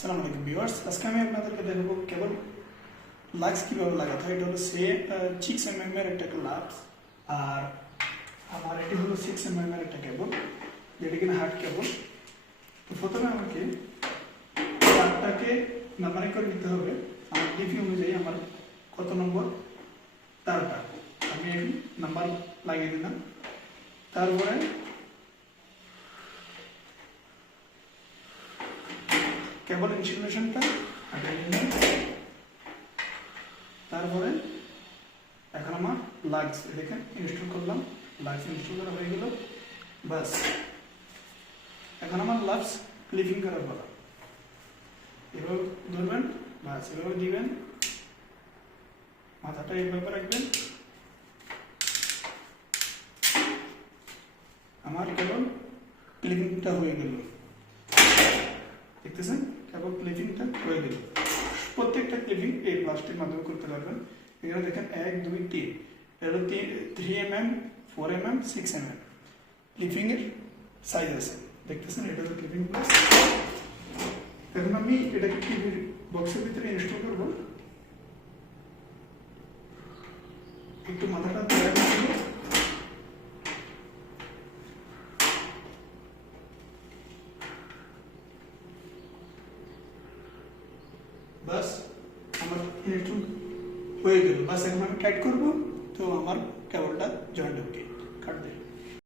সালাম আলাইকুম ভিউয়ার্স আজকে আমি আপনাদেরকে দেখাবো কেবল লাক্স কীভাবে লাগাতে হয়। এটা হলো সে সিক্স এম এম এর একটা লাক্স আর আমার এটি হলো সিক্স এম এম এর একটা কেবল যেটা কিনা হার্ড কেবল তো প্রথমে আমাকে তারটাকে নাম্বারিং করে নিতে হবে। আমার ডিপি অনুযায়ী আমার কত নম্বর? তারটা। আমি নাম্বার লাগিয়ে দিলাম। তারপরে কেবল ইনস্টলেশনটা আগে তারপরে এখন আমার লাক্স দেখেন ইনস্টল করলাম। লাক্স ইনস্টল করা হয়ে গেল। বাস এখন আমার লাক্স ক্লিপিং করার পালা এভাবে ধরবেন বাস এভাবে দিবেন। মাথাটা এভাবে রাখবেন। আমার কেবল ক্লিপিংটা হয়ে গেল। দেখতেছেন? কেবল ক্লিপিংটা হয়ে গেল প্রত্যেকটা ক্লিপিং এই প্লাস্টিক মাধ্যমে করতে পারবেন। এখানে দেখেন এক, দুই, তিন। এটা three M M four M M six M M clipping এর সাইজ আছে। দেখতেছেন? এটা হলো ক্লিপিং প্লাস এখন আমি এটাকে টিভি বক্সের ভিতরে ইনস্টল করব? একটু মাথাটা তৈরি করব বাস আমার ইলেকট্রন হয়ে গেল বাস এখন আমি টাইট করব তো আমার কেবলটা জয়েন্ট হবে